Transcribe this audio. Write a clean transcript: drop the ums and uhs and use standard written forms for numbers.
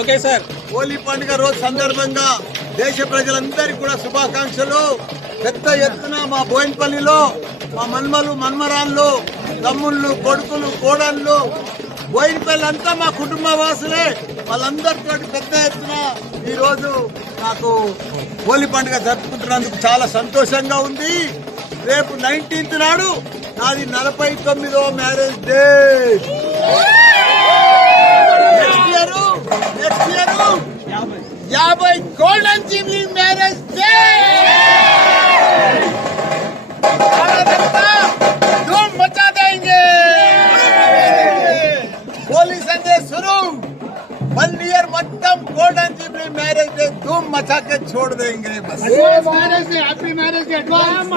Okay sir. Holi పండుగ రోజు సందర్భంగా దేశ ప్రజలందరికీ కూడా శుభాకాంక్షలు. పెద్ద ఎత్తున మా బోయినపల్లిలో మా మన్మలు మన్మరాళ్ళు, తమ్ముళ్ళు, కొడుకులు, కోడళ్ళు, బోయినపల్లి అంతా మా కుటుంబ వాసులే. వాళ్ళందరితో పెద్ద ఎత్తున ఈరోజు నాకు హోలీ పండుగ జరుపుకుంటున్నందుకు చాలా సంతోషంగా ఉంది. రేపు 19th నాడు నాది 49వ marriage day. Next year 50 golden jubilee marriage day. धूम मचा देंगे. होली संडे शुरू. 1 year मतलब गोल्डन जुबली मैरिज डे धूम मचा के छोड़ देंगे. बस हैप्पी मैरिज डे एडवांस